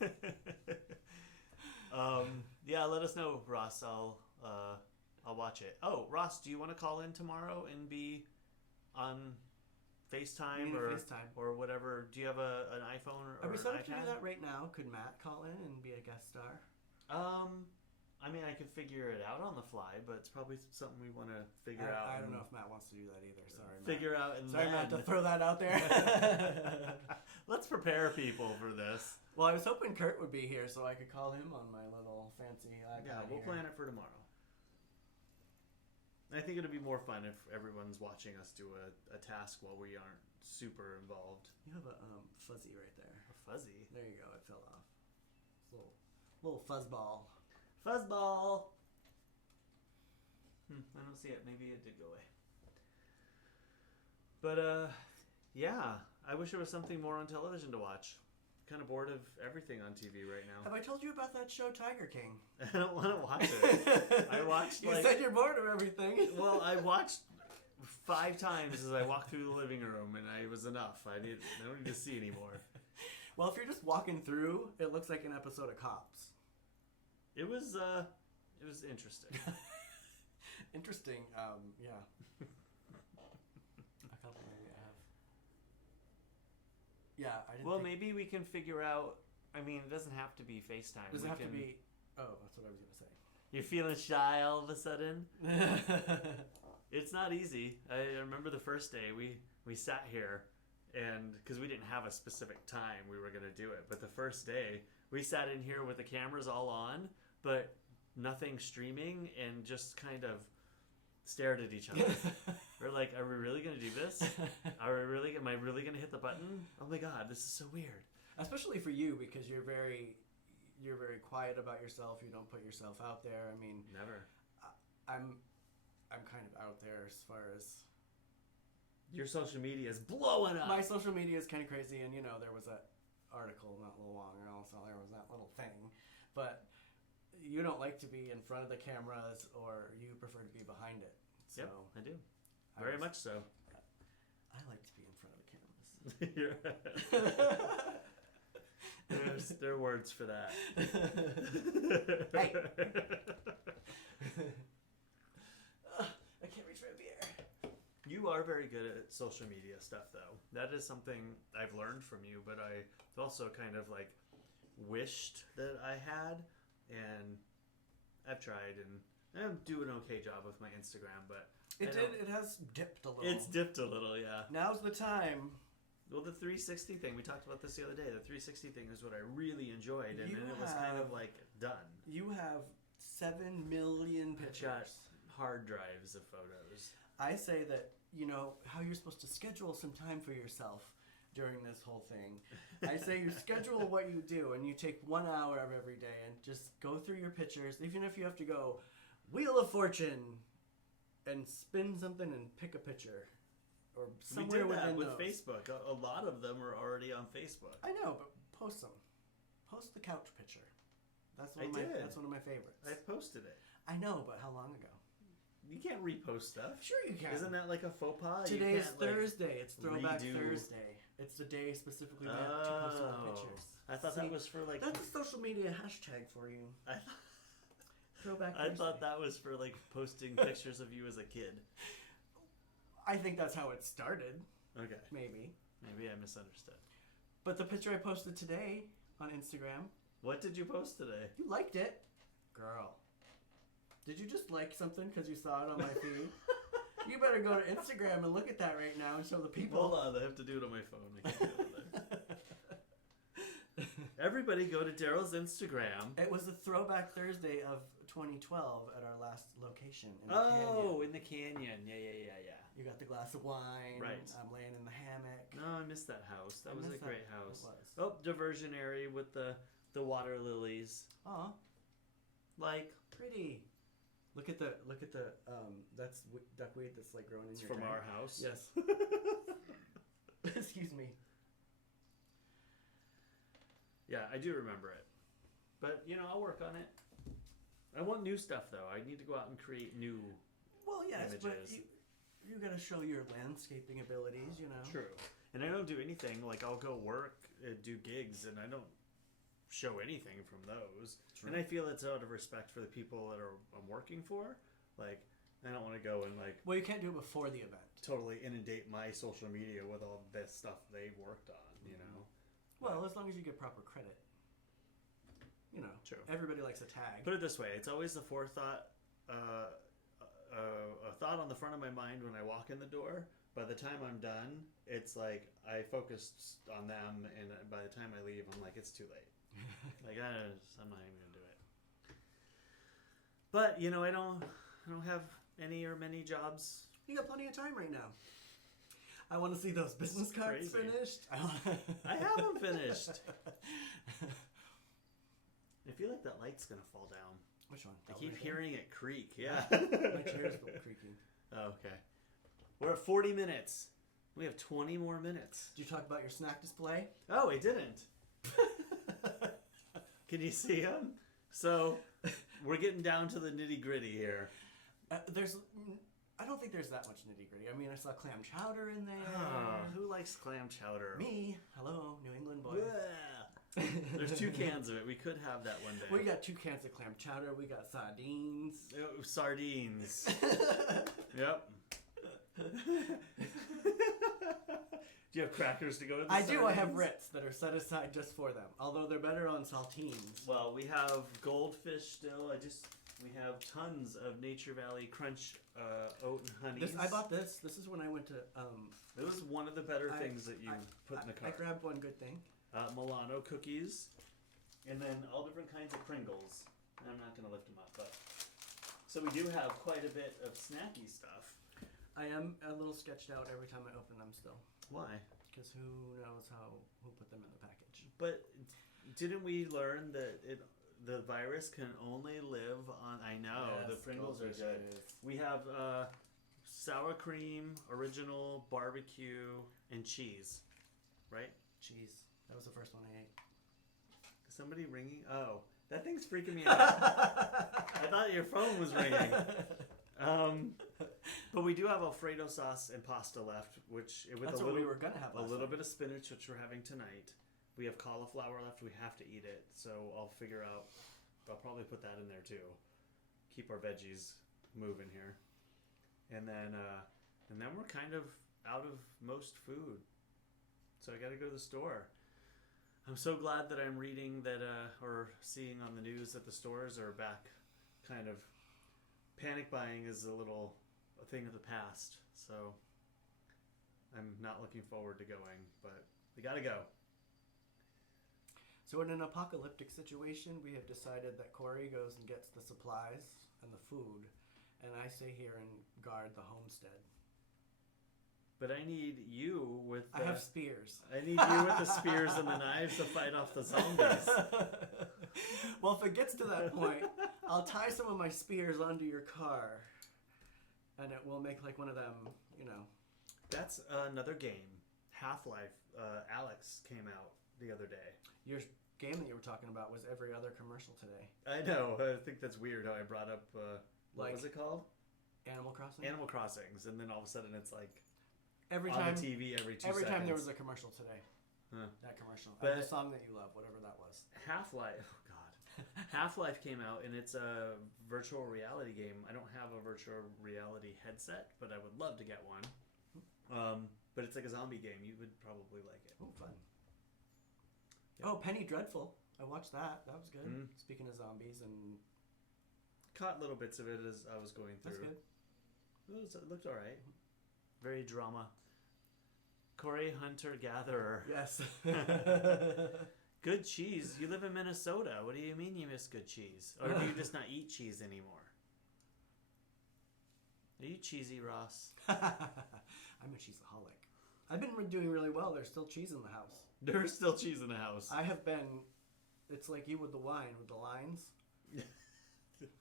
Yeah, let us know, Ross. I'll watch it. Oh, Ross, do you want to call in tomorrow and be on FaceTime We need a or FaceTime. or whatever? Do you have an iPhone or Are we an set up to iPad? do that right now? Could Matt call in and be a guest star? I mean, I could figure it out on the fly, but it's probably something we want to figure out. I don't know if Matt wants to do that either. Sorry, Matt. Figure out and Sorry, then... Matt, to throw that out there. Let's prepare people for this. Well, I was hoping Kurt would be here so I could call him on my little fancy iPad. Yeah, we'll plan it for tomorrow. I think it'd be more fun if everyone's watching us do a task while we aren't super involved. You have a fuzzy right there. A fuzzy? There you go. It fell off. It's a little fuzzball. Fuzzball! I don't see it. Maybe it did go away. But, yeah. I wish there was something more on television to watch. Kind of bored of everything on TV right now. Have I told you about that show, Tiger King? I don't want to watch it. I watched You said you're bored of everything. Well, I watched 5 times as I walked through the living room, and it was enough. I don't need to see anymore. Well, if you're just walking through, it looks like an episode of Cops. It was interesting. Interesting. Yeah. A couple maybe I have. Yeah, I didn't. Well, think... maybe we can figure out. I mean, it doesn't have to be FaceTime. Does it have to be? Oh, that's what I was gonna say. You're feeling shy all of a sudden. It's not easy. I remember the first day we sat here, and because we didn't have a specific time we were gonna do it, but the first day we sat in here with the cameras all on, but nothing streaming, and just kind of stared at each other. We're like, are we really gonna do this? Am I really gonna hit the button? Oh my god, this is so weird. Especially for you, because you're very quiet about yourself. You don't put yourself out there. I mean, Never. I'm kind of out there as far as Your social media is blowing up. my social media is kind of crazy, and there was that article not long ago, so there was that little thing, but you don't like to be in front of the cameras, or you prefer to be behind it. So Yep, I do. Very much so. I like to be in front of the cameras. There are words for that. Hey. I can't reach my beer. You are very good at social media stuff, though. That is something I've learned from you, but I also kind of like wished that I had, and I've tried, and I'm doing an okay job with my Instagram, but It has dipped a little. It's dipped a little, yeah. Now's the time. Well, the 360 thing, we talked about this the other day. The 360 thing is what I really enjoyed, and then it was kind of like done. You have 7 million I've pictures. got hard drives of photos. I say that, how you're supposed to schedule some time for yourself during this whole thing. I say you schedule what you do, and you take 1 hour of every day and just go through your pictures, even if you have to go Wheel of Fortune and spin something and pick a picture. Or somewhere we did that within with those. Facebook. A lot of them are already on Facebook. I know, but post them. Post the couch picture. That's one of my favorites. I posted it. I know, but how long ago? You can't repost stuff. Sure you can. Isn't that like a faux pas? Today is You can't, Thursday. It's Throwback redo. Thursday. It's the day specifically meant to post all the pictures. I thought See, that was for like. That's a social media hashtag for you. Throwback I Thursday. thought that was for like posting pictures of you as a kid. I think that's how it started. Okay. Maybe. Maybe I misunderstood. But the picture I posted today on Instagram, What did you post today? you liked it. Girl. Did you just like something because you saw it on my feed? You better go to Instagram and look at that right now and show the people. Hold on, I have to do it on my phone. I can't do it on there. Everybody go to Daryl's Instagram. It was the Throwback Thursday of 2012 at our last location in the Oh, canyon. in the canyon. Yeah. You got the glass of wine. Right. I'm laying in the hammock. No, I missed that house. That I was a missed great that. house. It was. Oh, diversionary with the water lilies. Aw, Like, pretty. Look at the that's duckweed that's like growing in it's your from tank. our house. Yes. Excuse me. Yeah, I do remember it. But, I'll work on it. I want new stuff, though. I need to go out and create new Well, yes, but images. you got to show your landscaping abilities, True. And I don't do anything. Like, I'll go work, do gigs, and I don't show anything from those. True. And I feel it's out of respect for the people that I'm working for. Like, I don't want to go and, like, Well, you can't do it before the event. totally inundate my social media with all this stuff they've worked on, you know? Well, as long as you get proper credit. you know, True. everybody likes a tag. Put it this way: it's always the forethought, a thought on the front of my mind when I walk in the door. By the time I'm done, it's like I focused on them, and by the time I leave, I'm like, it's too late. Like I'm not even gonna do it. But you know, I don't have any or many jobs. You got plenty of time right now. I want to see those business cards crazy. finished. I have them finished. I feel like that light's gonna fall down. Which one? I That keep right there? hearing it creak. Yeah. My chair's creaking. Oh, okay. We're at 40 minutes. We have 20 more minutes. Did you talk about your snack display? Oh, I didn't. Can you see them? So we're getting down to the nitty gritty here. I don't think there's that much nitty gritty. I mean, I saw clam chowder in there. Who likes clam chowder? Me. Hello, New England boy. Yeah. There's 2 cans of it. We could have that one day. We got 2 cans of clam chowder. We got sardines. Oh, sardines. Yep. Do you have crackers to go with the I do. I have sardines? Ritz that are set aside just for them. Although they're better on saltines. Well, we have goldfish still. We have tons of Nature Valley Crunch oat and honey. I bought this. This is when I went to. It was one of the better things that you put in the I cart. grabbed one good thing. Milano cookies, and then all different kinds of Pringles. I'm not going to lift them up, but so we do have quite a bit of snacky stuff. I am a little sketched out every time I open them still. Why? Because who knows who put them in the package. But didn't we learn that the virus can only live on? I know the Pringles are good. We have sour cream, original, barbecue, and cheese, right? Cheese. That was the first one I ate. Somebody ringing? Oh, that thing's freaking me out. I thought your phone was ringing. But we do have Alfredo sauce and pasta left, which That's what we were gonna have. a little night. bit of spinach, which we're having tonight. We have cauliflower left. We have to eat it, so I'll figure out. I'll probably put that in there too. Keep our veggies moving here, and then we're kind of out of most food, so I got to go to the store. I'm so glad that I'm reading that or seeing on the news that the stores are back. Kind of panic buying is a thing of the past, so I'm not looking forward to going, but we gotta go. So in an apocalyptic situation, we have decided that Corey goes and gets the supplies and the food, and I stay here and guard the homestead. But I need you with I have spears. I need you with the spears and the knives to fight off the zombies. Well, if it gets to that point, I'll tie some of my spears onto your car, and it will make like one of them, you know. That's another game. Half-Life. Alex came out the other day. Your game that you were talking about was every other commercial today. I know. I think that's weird how I brought up what was it called? Animal Crossing? Animal Crossings, and then all of a sudden it's like every on time, the TV every 2 every seconds. time there was a commercial today. Huh. That commercial. But- the song that you love, whatever that was. Half-Life. Oh God. Half-Life came out, and it's a virtual reality game. I don't have a virtual reality headset, but I would love to get one. But it's like a zombie game. You would probably like it. Oh, fun. Yeah. Oh, Penny Dreadful. I watched that. That was good. Mm. Speaking of zombies and... Caught little bits of it as I was going through. That's good. It looked all right. Very drama. Corey Hunter Gatherer. Yes. Good cheese. You live in Minnesota. What do you mean you miss good cheese? Or do you just not eat cheese anymore? Are you cheesy, Ross? I'm a cheeseaholic. I've been doing really well. There's still cheese in the house. There's still cheese in the house. I have been... It's like you with the wine, with the lines.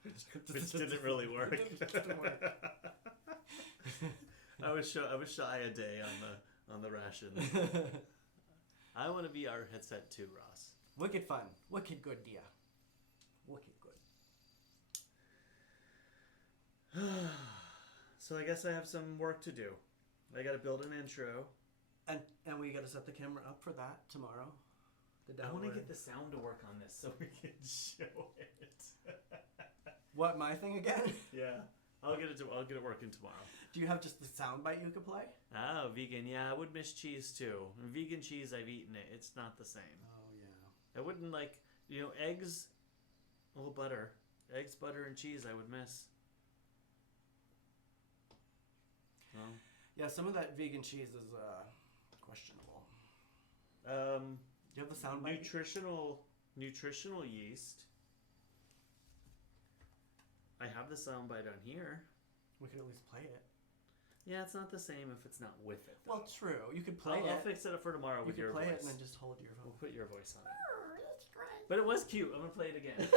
Which didn't really work. Didn't work. I was shy a day on the rations. I want to be our headset too, Ross. Wicked fun. Wicked good, dear. Wicked good. So I guess I have some work to do. I got to build an intro. And we got to set the camera up for that tomorrow. I want to get the sound to work on this so we can show it. What, my thing again? Yeah, I'll get it working tomorrow. Do you have just the soundbite you could play? Oh, vegan. Yeah, I would miss cheese too. Vegan cheese, I've eaten it. It's not the same. Oh, yeah. I wouldn't like, eggs Oh, butter. Eggs, butter, and cheese I would miss. Well, Yeah, some of that vegan cheese is questionable. um, Do you have the sound bite? nutritional yeast. I have the soundbite on here. We could at least play it. Yeah, it's not the same if it's not with it. Though. Well, true. You could play I'll it. fix it up for tomorrow You with could your play voice. it and then just hold your We'll phone. put your voice on it. But it was cute. I'm gonna play it again.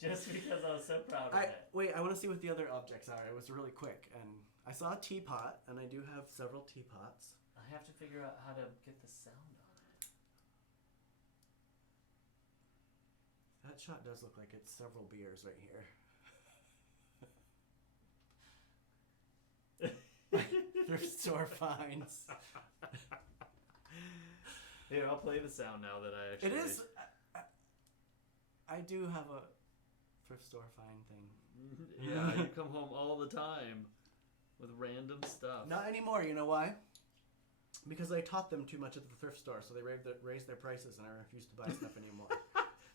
Just because I was so proud of it. Wait, I want to see what the other objects are. It was really quick, and I saw a teapot, and I do have several teapots. I have to figure out how to get the sound on That shot does look like it's several beers right here. Thrift store finds. Here, I'll play the sound now that I actually. It is. I do have a thrift store find thing. Yeah, you come home all the time with random stuff. Not anymore. You know why? Because I taught them too much at the thrift store, so they raised their prices, and I refuse to buy stuff anymore.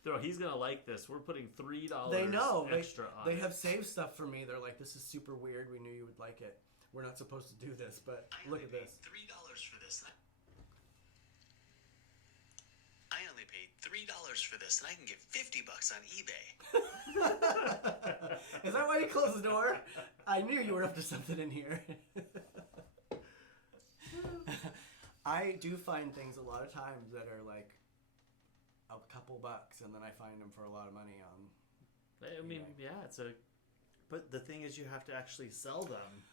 Though he's gonna like this. We're putting $3 They know. extra on They it. have saved stuff for me. They're like, "This is super weird. We knew you would like it. We're not supposed to do this, but look at this." $3 for this. I only paid $3 for this, and I can get $50 on eBay. Is that why you closed the door? I knew you were up to something in here. I do find things a lot of times that are like a couple bucks, and then I find them for a lot of money on. I mean, yeah, it's a. But the thing is, you have to actually sell them.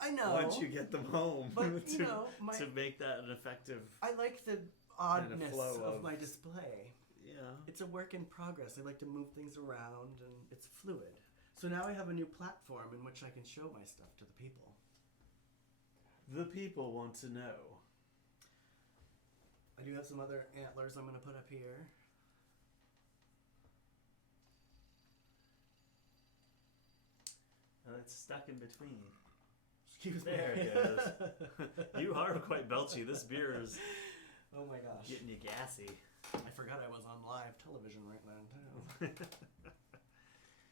I know. Once you get them home, But, to, you know, to make that an effective. I like the oddness flow of of- my display. Yeah. It's a work in progress. I like to move things around, and it's fluid. So now I have a new platform in which I can show my stuff to the people. The people want to know. I do have some other antlers I'm going to put up here. It's stuck in between. Excuse me. There it is. You are quite belchy. This beer is Oh my gosh. getting you gassy. I forgot I was on live television right now,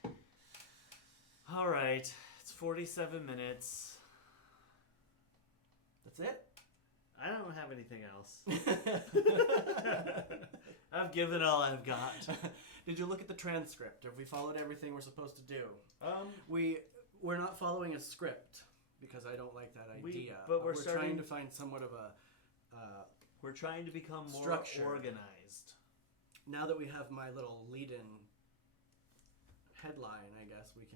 too. All right, it's 47 minutes. That's it? I don't have anything else. I've given all I've got. Did you look at the transcript? Have we followed everything we're supposed to do? Um, We're not following a script because I don't like that idea. but we're trying starting- to find somewhat of a. we're trying to become more Structure. organized. Now that we have my little lead-in headline, I guess we'll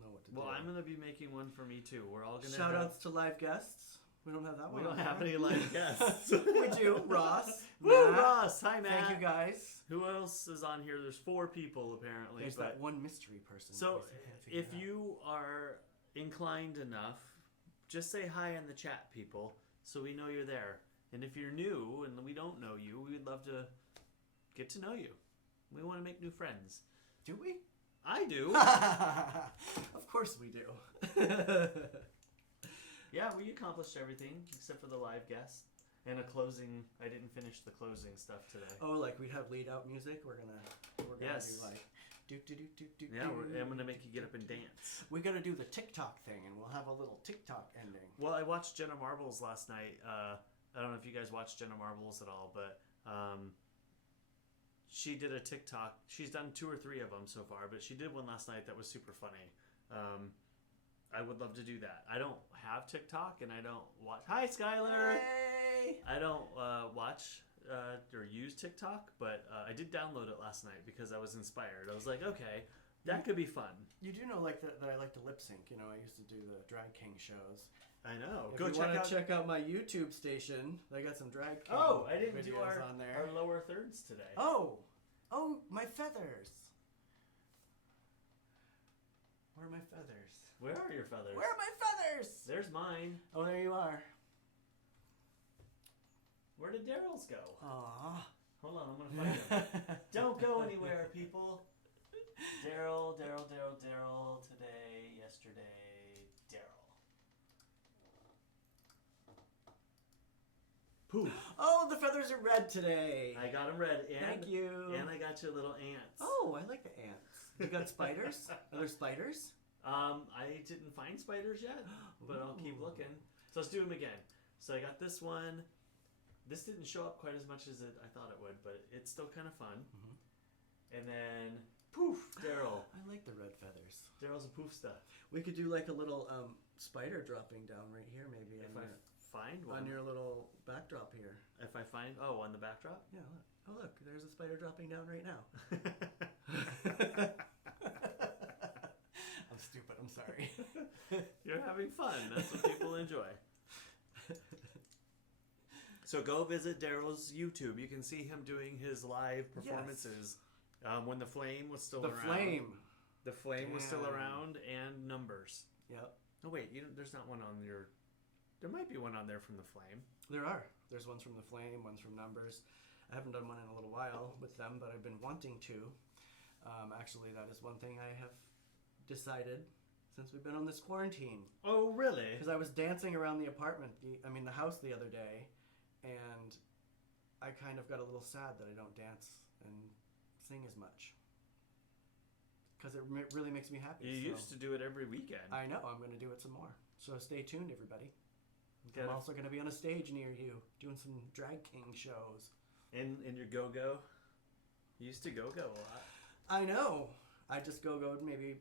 know what to do. Well, I'm going to be making one for me too. We're all going to Shout outs to live guests. We don't have that We one. don't on have there. any live guests. We do. Ross. Woo, Matt. Ross. Hi, Matt. Thank you guys. Who else is on here? There's 4 people apparently. There's but that one mystery person. so that I can't figure if out. you are inclined enough, just say hi in the chat, people, so we know you're there. And if you're new and we don't know you, we would love to get to know you. We want to make new friends. Do we? I do. Of course we do. Yeah, we accomplished everything except for the live guest and a closing. I didn't finish the closing stuff today. Oh, like we'd have lead out music. We're gonna Yes. do like do do do do do. Yeah, do. I'm gonna make you get up and dance. We gotta do the TikTok thing, and we'll have a little TikTok ending. Well, I watched Jenna Marbles last night. I don't know if you guys watched Jenna Marbles at all, but she did a TikTok. She's done 2 or 3 of them so far, but she did one last night that was super funny. I would love to do that. I don't have TikTok, and I don't watch. Hi, Skylar. Hey! I don't watch or use TikTok, but I did download it last night because I was inspired. I was like, okay, that could be fun. You do know like that I like to lip sync. You know, I used to do the drag king shows. I know. If Go you check wanna out. check out my YouTube station. I got some drag king Oh, I didn't do videos our on there. lower thirds today. Oh, my feathers. Where are my feathers? Where are your feathers? Where are my feathers? There's mine. Oh, there you are. Where did Daryl's go? Aww. Hold on, I'm gonna find him. Don't go anywhere, people. Daryl. Today, yesterday, Daryl. Poof. Oh, the feathers are red today. I got them red. And, Thank you. And I got you little ants. Oh, I like the ants. You got spiders? Are there spiders? I didn't find spiders yet, but I'll keep looking. So let's do them again. So I got this one. This didn't show up quite as much as I thought it would, but it's still kind of fun. And then, poof, Daryl. I like the red feathers. Daryl's a poofsta. We could do like a little spider dropping down right here, maybe. If I find one. on your little backdrop here. If I find, on the backdrop? Yeah, look. Oh, look, there's a spider dropping down right now. I'm stupid, I'm sorry. You're having fun. That's what people enjoy. So go visit Daryl's YouTube. You can see him doing his live performances when the flame was still around. The flame was still around, and numbers. Yep. Oh wait, there's not one on your. There might be one on there from the flame. There are. There's ones from the flame, ones from numbers. I haven't done one in a little while with them, but I've been wanting to. Actually, that is one thing I have decided since we've been on this quarantine. Oh really? Because I was dancing around the the house the other day, and I kind of got a little sad that I don't dance and sing as much. Because it really makes me happy. You used to do it every weekend. I know. I'm going to do it some more. So stay tuned, everybody. I'm also going to be on a stage near you, doing some drag king shows. In your go-go? You used to go-go a lot. I know. I just go-goed maybe,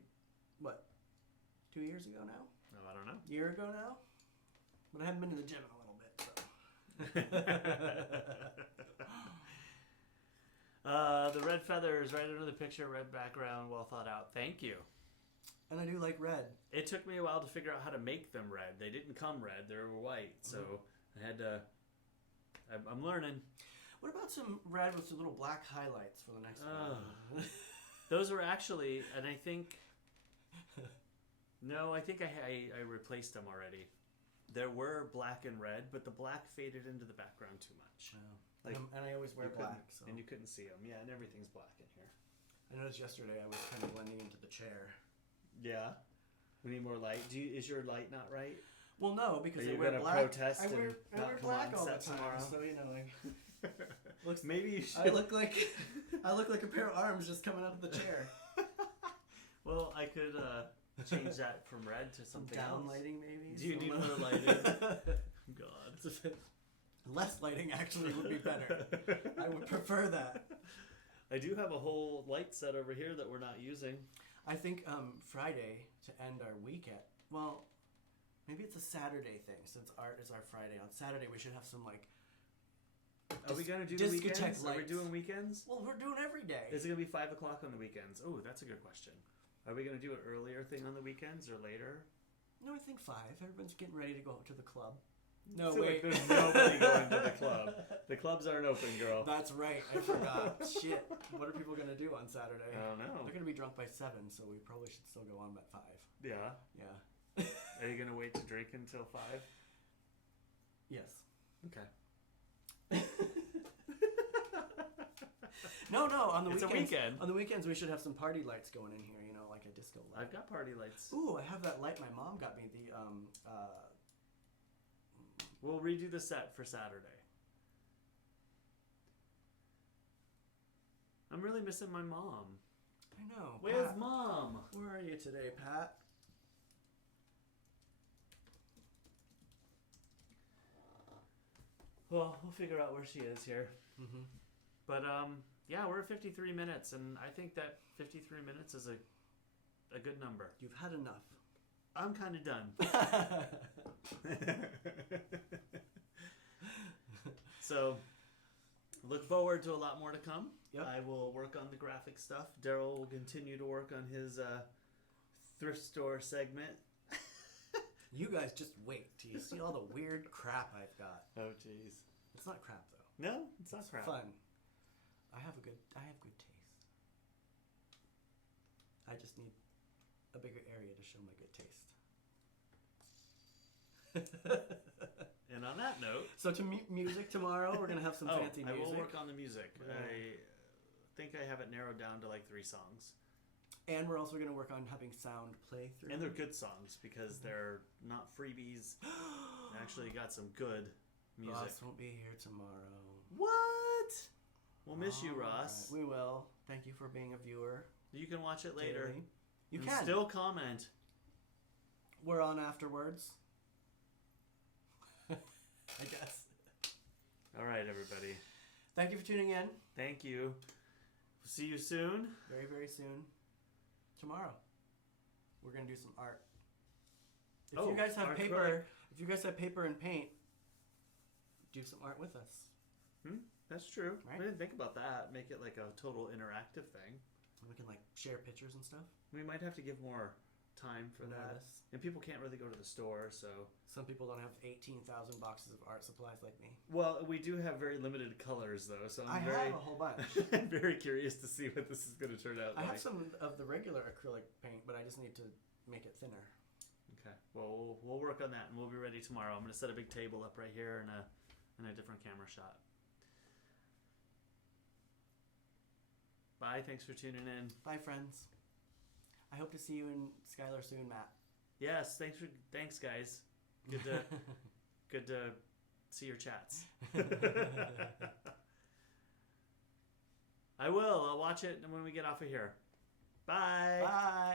2 years ago now? Oh, I don't know. Year ago now? But I haven't been to the gym in a little bit, so. The red feathers right under the picture, red background, well thought out. Thank you. And I do like red. It took me a while to figure out how to make them red. They didn't come red; they were white. So I had to. I'm learning. What about some red with some little black highlights for the next one? Those were actually, and I think. No, I think I replaced them already. There were black and red, but the black faded into the background too much. Oh. And I always wear black, so. And you couldn't see them. Yeah, and everything's black in here. I noticed yesterday I was kind of blending into the chair. Yeah. We need more light. Is your light not right? Well, no, because Are you I wear gonna black. protest I wear and not come black on all the set time, tomorrow? so looks. Maybe you should. I look like a pair of arms just coming out of the chair. Well, I could change that from red to something else. Down lighting, maybe. Do you need more lighting? God. Less lighting actually would be better. I would prefer that. I do have a whole light set over here that we're not using. I think Friday to end our weekend. Well, maybe it's a Saturday thing since art is our Friday. On Saturday we should have some like. Are we gonna do the weekends? Are we doing weekends? Well, we're doing every day. Is it gonna be 5 o'clock on the weekends? Oh, that's a good question. Are we gonna do an earlier thing on the weekends or later? No, I think 5. Everyone's getting ready to go to the club. No, wait. wait. There's nobody going to the club. The clubs aren't open, girl. That's right. I forgot. Shit. What are people going to do on Saturday? I don't know. They're going to be drunk by 7, so we probably should still go on at 5. Yeah. Yeah. Are you going to wait to drink until 5? Yes. Okay. No, on the It's a weekends. weekend. On the weekends, we should have some party lights going in here, like a disco light. I've got party lights. Ooh, I have that light my mom got me. We'll redo the set for Saturday. I'm really missing my mom. I know. Where's Pat, Mom? Where are you today, Pat? Well, we'll figure out where she is here. Mm-hmm. But yeah, we're at 53 minutes, and I think that 53 minutes is a good number. You've had enough. I'm kind of done. So, look forward to a lot more to come. Yep. I will work on the graphic stuff. Daryl will continue to work on his thrift store segment. You guys just wait till you see all the weird crap I've got. Oh, jeez. It's not crap though. No, it's not crap. Fun. I have good taste. I just need a bigger area to show my good taste. And on that note, So to music tomorrow, we're gonna have some fancy music. I will work on the music. Yeah. I think I have it narrowed down to like 3 songs. And we're also gonna work on having sound play through. And they're good songs because they're not freebies. I actually got some good music. Ross won't be here tomorrow. What? We'll miss you, All Ross. right, we will. Thank you for being a viewer. You can watch it later. daily. You and can. still comment. We're on afterwards. I guess. All right, everybody. Thank you for tuning in. Thank you. See you soon. Very, very soon. Tomorrow. We're going to do some art. If you guys have art paper, correct. if you guys have paper and paint, do some art with us. That's true. Right? I didn't think about that. Make it like a total interactive thing. We can like share pictures and stuff. We might have to give more time for that. Notice. And people can't really go to the store, so. Some people don't have 18,000 boxes of art supplies like me. Well, we do have very limited colors, though, so I I'm very, have a whole bunch. I'm very curious to see what this is going to turn out I like. have some of the regular acrylic paint, but I just need to make it thinner. Okay. Well, we'll work on that, and we'll be ready tomorrow. I'm going to set a big table up right here and a different camera shot. Bye. Thanks for tuning in. Bye, friends. I hope to see you in Skylar soon, Matt. Yes. Thanks, guys. Good to see your chats. I will. I'll watch it when we get off of here. Bye. Bye.